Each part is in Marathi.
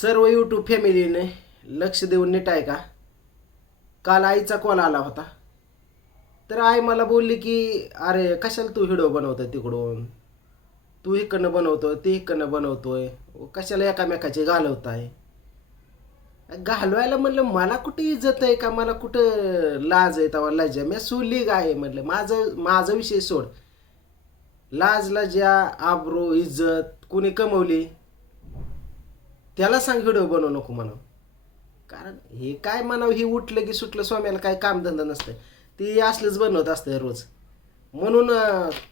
सर्व यूट्यूब फॅमिलीने लक्ष देऊन नीट आहे का? काल आईचा कॉल आला होता. तर आई मला बोलली की अरे कशाला तू व्हिडिओ बनवतोय तिकडून? तू इकडनं बनवतोय ते इकडनं बनवतोय. कशाला एकामेकाचे घालवताय? घालवायला म्हणलं मला कुठे इज्जत आहे का? मला कुठं लाज आहे तेव्हा लज्जा मी सुलीग आहे म्हणलं. माझं माझा विषय सोड. लाज लज्जा आबरू इज्जत कुणी कमवली? त्याला सांग व्हिडिओ बनवू नको म्हणून कारण हे काय म्हणावं हे उठलं की सुटलं स्वाम्याला काय कामधंदा नसतं ते असलंच बनवत असतं रोज. म्हणून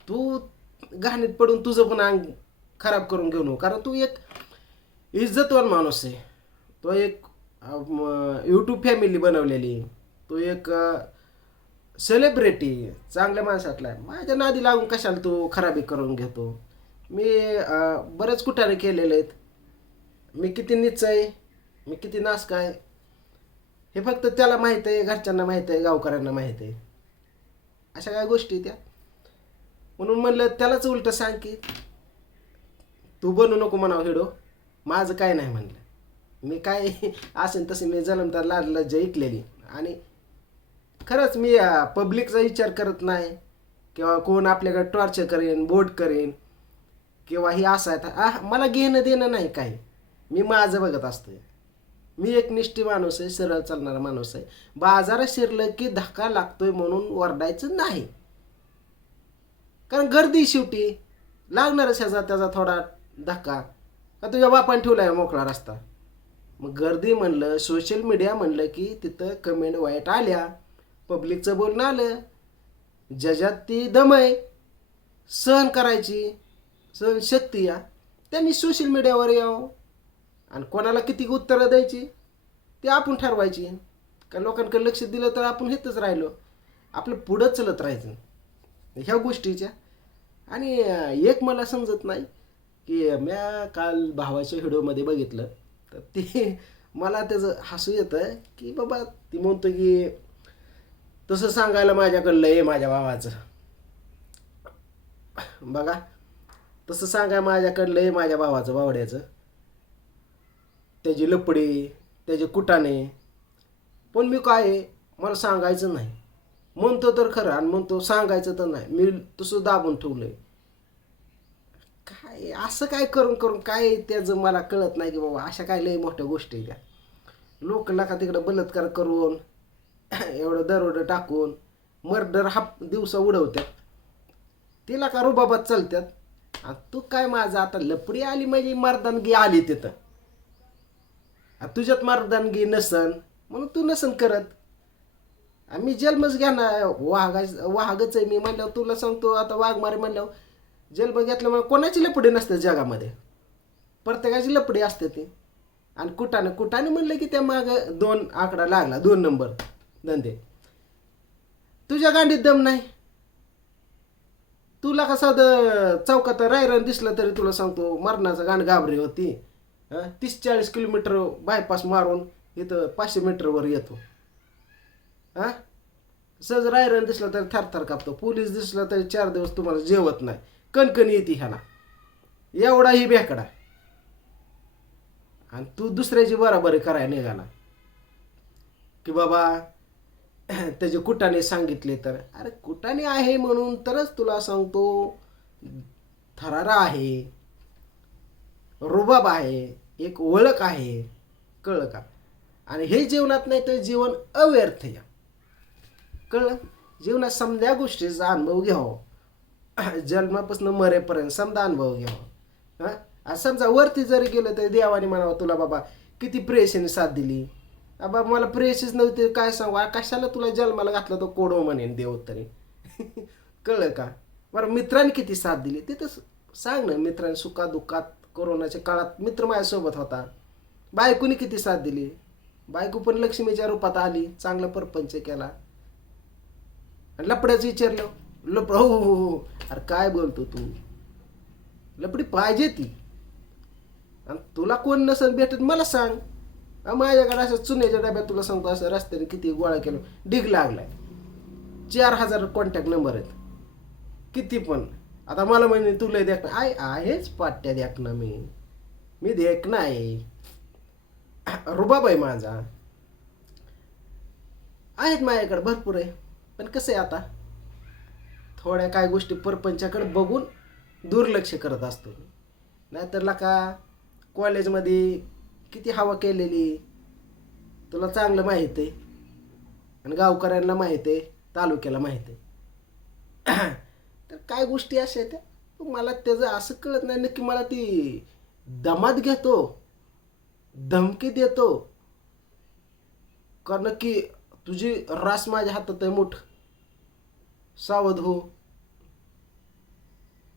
तू घाणीत पडून तुझं पण अंग खराब करून घेऊ नको. कारण तू एक इज्जतवान माणूस आहे. तो एक यूट्यूब फॅमिली बनवलेली तो एक सेलिब्रिटी चांगल्या माणसातला आहे. माझ्या नादी लागून कशाला तू खराबी करून घेतो? मी बरेच कुठाने केलेले आहेत. मी किती नीच आहे मी किती नास काय हे फक्त त्याला माहीत आहे घरच्यांना माहीत आहे गावकऱ्यांना माहीत आहे. अशा काय गोष्टी त्या. म्हणून म्हणलं त्यालाच उलट सांग की तू बनू नको म्हणावं हिडो. माझं काय नाही म्हणलं. मी काय असेल तसे मी जन्मता लाडला जे ऐकलेली. आणि खरंच मी पब्लिकचा विचार करत नाही. किंवा कोण आपल्याकडे टॉर्चर करेन बोट करेन. किंवा हे असं आहे तर, मला घेणं देणं नाही काही. मी माझं बघत असतोय. मी एक निष्ठी माणूस आहे सरळ चालणारा माणूस आहे. बाजारात शिरलं की धक्का लागतोय म्हणून वरडायचं नाही. कारण गर्दी शेवटी. लागणारच ह्याचा त्याचा थोडा धक्का. का तुझ्या बापान ठेवला आहे मोकळा रस्ता? मग गर्दी म्हणलं सोशल मीडिया म्हणलं की तिथं कमेंट वाईट आल्या. पब्लिकचं बोलणं आलं. जजात ती दमय सहन करायची सहन शक्ती या. त्यांनी सोशल मीडियावर यावं. आणि कोणाला किती उत्तरं द्यायची ते आपण ठरवायची. का लोकांकडे लक्ष दिलं तर आपण हेतच राहिलो. आपलं पुढं चलत राहायचं. ह्या गोष्टीच्या. आणि एक मला समजत नाही की म्या काल भावाच्या व्हिडिओमध्ये बघितलं. तर ते मला त्याचं हसू येतं की बाबा ती म्हणतो की तसं सांगायला माझ्याकडलं आहे माझ्या भावाचं. बघा तसं सांगा माझ्याकडलं आहे माझ्या भावाचं बावड्याचं. त्याची लपडी त्याचे कुटाणे. पण मी काय मला सांगायचं नाही. म्हणतो तर खरं आणि म्हणतो सांगायचं तर नाही. मी तसं दाबून ठेवलं आहे काय असं काय करून करून काय त्याचं मला कळत नाही की बाबा अशा काय लय मोठ्या गोष्टी आहे त्या. लोक नका तिकडं बलात्कार करून एवढं दरोडं टाकून मर्डर हा दिवसा उडवत्यात. तिला का रुबाबात चालत्यात? आणि तू काय माझं आता लपडी आली म्हणजे मर्दानगी आली तिथं. तुझ्यात मर्दानगी नसन म्हणून तू नसन करत. आ, मी जन्मच घ्या ना वाघा वाघच आहे मी म्हणल्यावर तुला सांगतो आता वाघ मारे म्हणल्यावर जन्म घेतल्यामुळे कोणाची लपडी नसते जगामध्ये? प्रत्येकाची लपडी असते ती. आणि कुठानं कुठाने म्हणलं की त्या माग दोन आकडा लागला दोन नंबर धंदे. तुझ्या गांडीत दम नाही. तुला का साधं चौकात रायरन दिसलं तरी तुला सांगतो मरणाचं गाण घाबरी होती. तीस चाळीस किलोमीटर बायपास मारून इथं पाचशे मीटरवर येतो. हां? सहज रायरन दिसलं तरी थरथर कापतो. पोलीस दिसला तरी चार दिवस तुम्हाला जेवत नाही. कणकण येते ह्याला. एवढाही बेकडा आणि तू दुसऱ्याची बराबरी करायला निघाला. की बाबा त्याचे कुटाने सांगितले तर अरे कुटाने आहे म्हणून तरच तुला सांगतो. थरारा आहे. रुबाब आहे. एक ओळख आहे कळलं का? आणि हे जीवनात नाही तर जीवन अव्यर्थ या. कळलं? जीवनात समजा गोष्टीचा अनुभव घ्यावा. जन्मापासून मरेपर्यंत समजा अनुभव घ्यावा. हां? समजा वरती जरी गेलं तर देवाने म्हणावं तुला बाबा किती प्रेयसीने साथ दिली. बाबा मला प्रेयसीच नव्हते काय सांगू? कशाला तुला जन्माला घातला तो कोडो म्हणेन देव तरी? कळलं का? बरं मित्रांनी किती साथ दिली? ते तर सांग ना मित्रांनी सुखात दुःखात कोरोनाच्या काळात मित्र माझ्यासोबत होता. बायकोनी किती साथ दिली? बायको पण लक्ष्मीच्या रूपात आली चांगला परपंच केला. आणि लपड्याचं विचारलं लपड हो हो हो अरे काय बोलतो तू? लपडी पाहिजे ती. आणि तुला कोण नसेल भेटत मला सांग. माझ्याकडे असं चुन्याच्या डब्यात तुला सांगतो असं रस्त्याने किती गोळा केलं. डिग लागलाय. चार हजार कॉन्टॅक्ट नंबर आहेत. किती पण. आता मला म्हणजे तुला देख आय आहेच पाट्या देख ना मी. मी देख नाही रुबाब आहे माझा. आहेत माझ्याकडे भरपूर आहे. पण कसं आहे आता? थोड्या काय गोष्टी परपंचाकडे बघून दुर्लक्ष करत असतो. नाहीतर का कॉलेजमध्ये किती हवा केलेली. तुला चांगलं माहीत आहे. आणि गावकऱ्यांना माहीत आहे तालुक्याला माहीत आहे. तर काय गोष्टी अशा आहेत? त्या मला त्याचं असं कळत नाही ना की मला ती दमात घेतो धमकी देतो. कारण की तुझी रास माझ्या हातात आहे मोठ. सावध हो.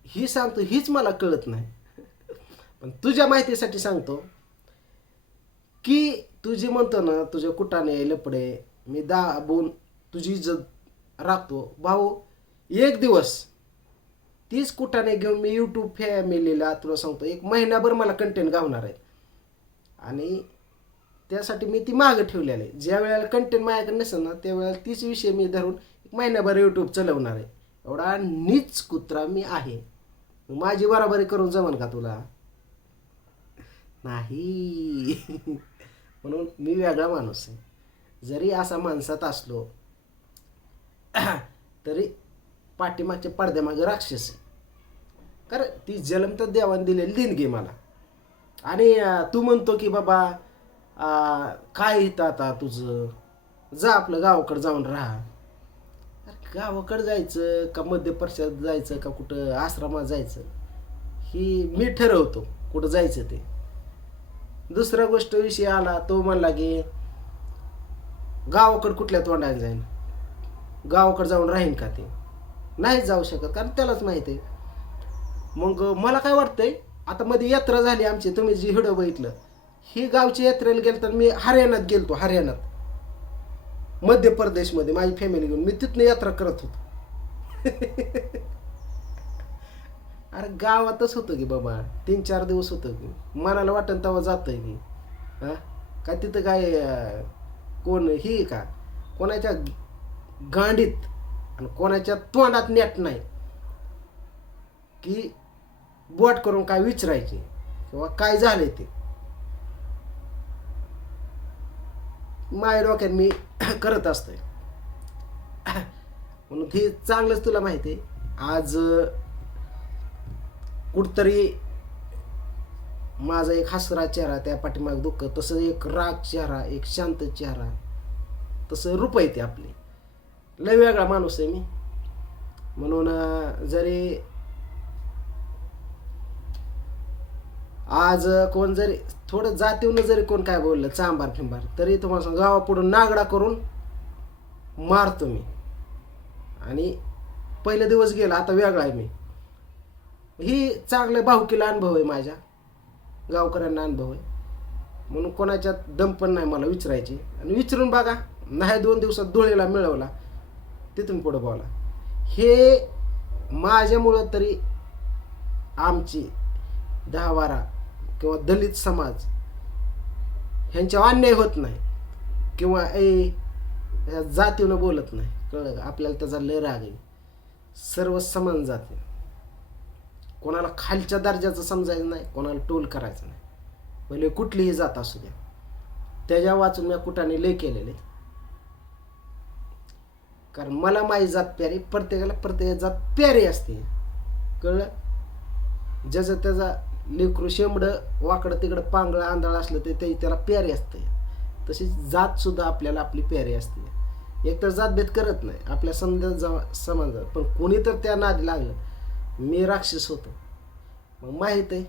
ही सांगतो हीच मला कळत नाही. पण तुझ्या माहितीसाठी सांगतो की तुझी म्हणतो ना तुझ्या कुटाने लपडे मी दाबून तुझी इज्जत राखतो. भाऊ एक दिवस तीच कुठाने घेऊन मी यूट्यूब फॅमिलीला तुला सांगतो एक महिनाभर मला कंटेंट गावणार आहे आणि त्यासाठी मी ती मागं ठेवलेलं आहे. ज्या वेळेला कंटेंट माझ्याकडे नसेल ना त्यावेळेला तीच विषय मी धरून एक महिनाभर यूट्यूब चालवणार आहे. एवढा नीच कुत्रा मी आहे. माझी बराबरी करून जमन का तुला? नाही. म्हणून मी वेगळा माणूस आहे. जरी असा माणसात असलो तरी पाठीमागच्या पडद्यामागे राक्षस आहे. कारण ती जन्म तर देवाने दिलेली देणगी मला. आणि तू म्हणतो की बाबा काय येतं आता तुझं? जा आपलं गावाकडं जाऊन राहा. अरे गावाकडं जायचं का मध्य प्रशात जायचं का कुठं आश्रमात जायचं? ही मी ठरवतो कुठं जायचं ते. दुसरा गोष्ट विषय आला तो म्हणला की गावाकडं कुठल्या तोंडाने जाईन? गावाकडं जाऊन राहीन का ते? नाही जाऊ शकत कारण त्यालाच माहिती आहे. मग मला काय वाटतंय आता मध्ये यात्रा झाली आमची तुम्ही जी हिडं बघितलं ही गावची यात्रेला गेलं तर मी हरियाणात गेलतो हरियाणात. मध्य प्रदेशमध्ये माझी फॅमिली घेऊन मी तिथनं यात्रा करत होतो. अरे गावातच होतं की बाबा तीन चार दिवस होतं की. मनाला वाटन तेव्हा जातंय की. हां? काय तिथं काय कोण ही का? कोणाच्या गांडीत? आणि कोणाच्या तोंडात नेट नाही की बोट करून काय विचारायचे किंवा काय झाले ते. माय डोक्यात मी करत असतोय. म्हणून हे चांगलंच तुला माहिती आहे. आज कुठतरी माझा एक हसरा चेहरा त्या पाठीमाग दुःख तसं एक राग चेहरा एक शांत चेहरा तसं रूप आहे ते आपले. लय वेगळा माणूस आहे मी. म्हणून जरी आज कोण जरी थोडं जातीवनं जरी कोण काय बोललं चांबार फिंबार तरी तुम्हाला सांग गावापुढून नागडा करून मारतो मी. आणि पहिले दिवस गेला आता वेगळा आहे मी. ही चांगलं भाऊकीला अनुभव आहे माझ्या. गावकऱ्यांना अनुभव आहे. म्हणून कोणाच्यात दम पण नाही मला विचारायची. आणि विचारून बघा नाही दोन दिवसात धुळेला मिळवला तिथून पुढं बोला. हे माझ्यामुळं तरी आमची दहा बारा किंवा दलित समाज ह्यांच्यावर अन्याय होत नाही किंवा ए या जातीनं बोलत नाही. कळलं का? आपल्याला त्याचा लय राग आहे. सर्व समान जाते. कोणाला खालच्या दर्जाचं समजायचं नाही कोणाला टोल करायचं नाही. भले कुठलीही जात असू द्या. त्याच्या वाचून मी कुठाने लय केलेले कारण मला माझी जात प्यारी प्रत्येकाला प्रत्येक जात प्यारी असते. कळलं? ज्याचं त्याचा लेकरू शेंबडं वाकडं तिकडं पांगळं आंधळ असलं ते ते त्याला प्यारी असते. तशीच जातसुद्धा आपल्याला आपली प्यारी असते. एक तर जातभेद करत नाही आपल्या समजा जमा समाजात. पण कोणी तर त्या नादी लागलं मी राक्षस होतो. मग माहीत आहे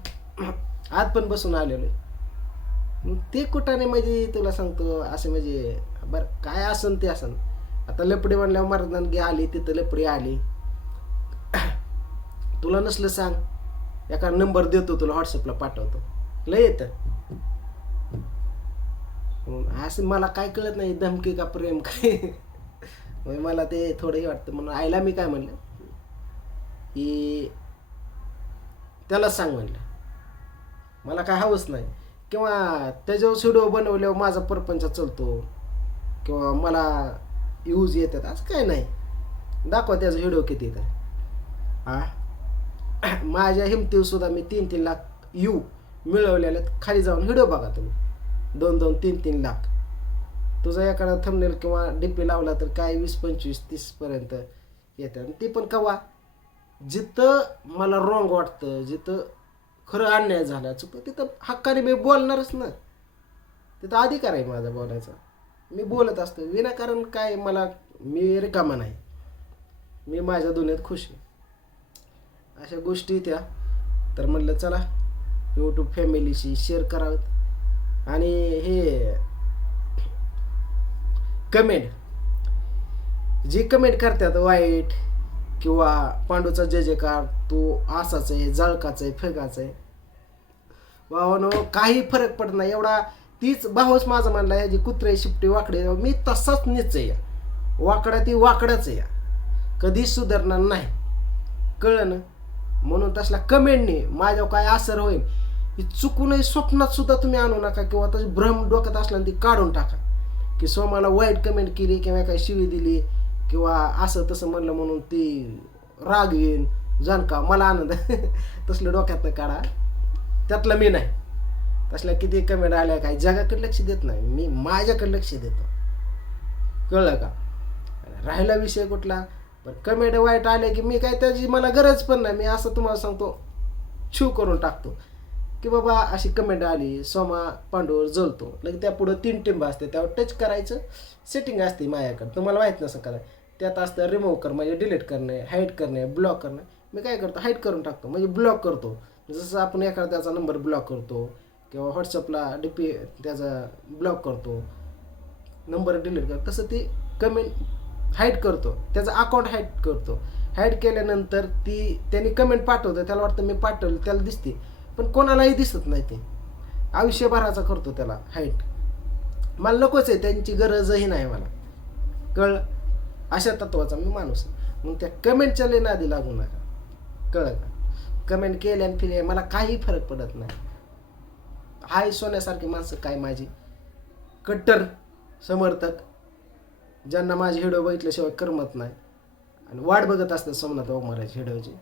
आज पण बसून आलेलो आहे. मग ते कुठाने म्हणजे तुला सांगतो असे म्हणजे बरं काय असन ते असन. आता लपडी म्हणल्यावर मर्दानगी आली तिथं लपडी आली. तुला नसलं सांग. एका नंबर देतो तुला व्हॉट्सअपला पाठवतो. लय येतं. असं मला काय कळत नाही धमकी का प्रेम काय मग मला ते थोडंही वाटतं. म्हणून आईला मी काय म्हणलं की त्याला सांग म्हणलं. मला काय हवंच नाही. किंवा त्याच्यावर व्हिडिओ बनवल्यावर माझा परपंच चालतो. किंवा मला यूज येतात. असं काय नाही. दाखवा त्याचा व्हिडिओ किती तर हा माझ्या हिमतीवर सुद्धा मी तीन तीन लाख यू मिळवलेले आहेत. खाली जाऊन व्हिडिओ बघा तुम्ही. दोन दोन तीन तीन लाख. तुझा एखादा थंबनेल किंवा डीपी लावला तर काय वीस पंचवीस तीसपर्यंत येतं आणि ते पण कवा. जिथं मला रॉंग वाटतं जिथं खरं अन्याय झाला चुकतं तिथं हक्काने मी बोलणारच ना. तिथं अधिकार आहे माझा बोलायचा. मी बोलत असतो विनाकारण काय मला मी रिकामा नाही. मी माझ्या दुनियेत खुश आहे. अशा गोष्टी त्या. तर म्हणलं चला यूट्यूब फॅमिलीशी शेअर करावेत. आणि हे कमेंट जी कमेंट करतात वाईट किंवा पांडूचा जे जेकार तो असाच आहे जळकाचा आहे फेकाचा आहे. भावानो काही फरक पडत नाही. एवढा तीच भावच माझा म्हणला ह्याची कुत्रे शिपटी वाकडे मी तसाच नीच आहे. वाकडा ती वाकडाच या कधीच सुधारणार नाही. कळलं ना? म्हणून तसला कमेंटने माझ्यावर काय असर होईल? ही चुकूनही स्वप्नात सुद्धा तुम्ही आणू नका किंवा तशी भ्रम डोक्यात असला ती काढून टाका. की सोमाला वाईट कमेंट केली किंवा काही शिवी दिली किंवा असं तसं म्हणलं म्हणून ती राग येईन. जाणका मला आनंद. तसलं डोक्यातनं काढा. त्यातलं मी नाही. तसल्या किती कमेंट आल्या काय? जगाकडे लक्ष देत नाही. मी माझ्याकडे लक्ष देतो. कळलं का? राहिला विषय कुठला? पण कमेंट वाईट आले की मी काय त्याची मला गरज पण नाही. मी असं तुम्हाला सांगतो छू करून टाकतो. की बाबा अशी कमेंट आली सोमा पांडूवर जळतो. लगेच त्या पुढं तीन टिंब असते. त्यावर टच करायचं सेटिंग असते माझ्याकडे. तुम्हाला माहीत नसं करा त्यात असतं रिमूव्ह कर म्हणजे डिलीट करणे हाईट करणे ब्लॉक करणे. मी काय करतो? हाईट करून टाकतो. म्हणजे ब्लॉक करतो. जसं आपण एखाद्याचा नंबर ब्लॉक करतो किंवा व्हॉट्सअपला डी पी त्याचा ब्लॉक करतो. नंबर डिलीट करतो तसं ती कमेंट हाईड करतो. त्याचा अकाउंट हाईड करतो. हाईड केल्यानंतर ती त्यांनी कमेंट पाठवतं त्याला वाटतं मी पाठवलं त्याला दिसते. पण कोणालाही दिसत नाही ते. आयुष्यभराचा करतो त्याला हाईट मला नकोच आहे त्यांची गरजही नाही मला. कळ? अशा तत्वाचा मी माणूस मग त्या कमेंटच्या लय नादी लागू नका. कळ का? कमेंट केल्यान फिरे मला काही फरक पडत नाही. हाय सोन्यासारखी माणसं काय माझी? कट्टर समर्थक ज्यांना माझे व्हिडिओ बघितल्याशिवाय करमत नाही. आणि वाट बघत असतात सोमनाथ महाराज व्हिडिओची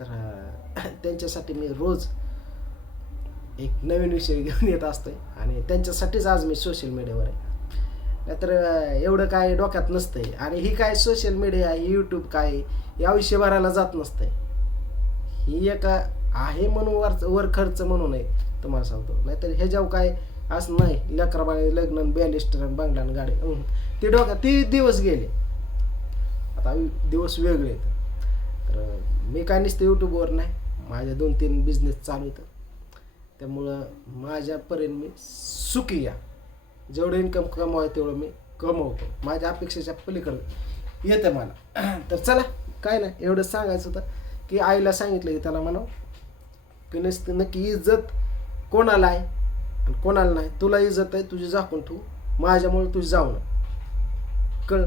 तर त्यांच्यासाठी मी रोज एक नवीन विषय घेऊन येत असतोय. आणि त्यांच्यासाठीच आज मी सोशल मीडियावर आहे. नाहीतर एवढं काय डोक्यात नसतंय. आणि ही काय सोशल मीडिया आहे यूट्यूब काय या आयुष्यभराला जात नसतंय. ही एक आहे म्हणून वर वर खर्च म्हणून आहे. तुम्हाला सांगतो. नाहीतर ह्याच्यावर काय असं नाही. लेकराबाई लग्न बॅलिस्टर बंगला गाडी. ते डोका ते दिवस गेले. आता दिवस वेगळे आहेत. तर मी काय नुसतं यूट्यूबवर नाही. माझ्या दोन तीन बिझनेस चालू आहेत. त्यामुळं माझ्यापर्यंत मी सुखी या. जेवढं इन्कम कमवाय तेवढं मी कमवतो. माझ्या अपेक्षेच्या पलीकडं येतं मला. तर चला काय नाही. एवढं सांगायचं होतं की आईला सांगितलं की त्याला म्हणावं की नसतं नक्की इज्जत कोणाला आहे आणि कोणाला नाही. तुला इज्जत आहे तुझी झाकून ठेवू. माझ्यामुळे तुझी जाऊ नये कळ.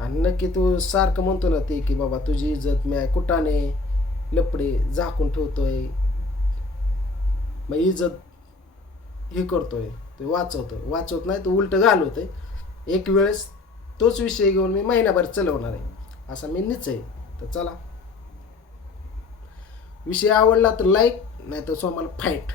आणि नक्की तू सारखं म्हणतो ना ते की बाबा तुझी इज्जत मी आहे कुटाने लपडे झाकून ठेवतोय. मग इज्जत हे करतोय ते वाचवतोय. वाचवत नाही तो उलट घालवतोय. एक वेळेस तोच विषय घेऊन मी महिनाभर चालवणार आहे. असा मी निश्चय तर चला. विषय आवडला तर लाईक नाही तर आम्हाला फाईट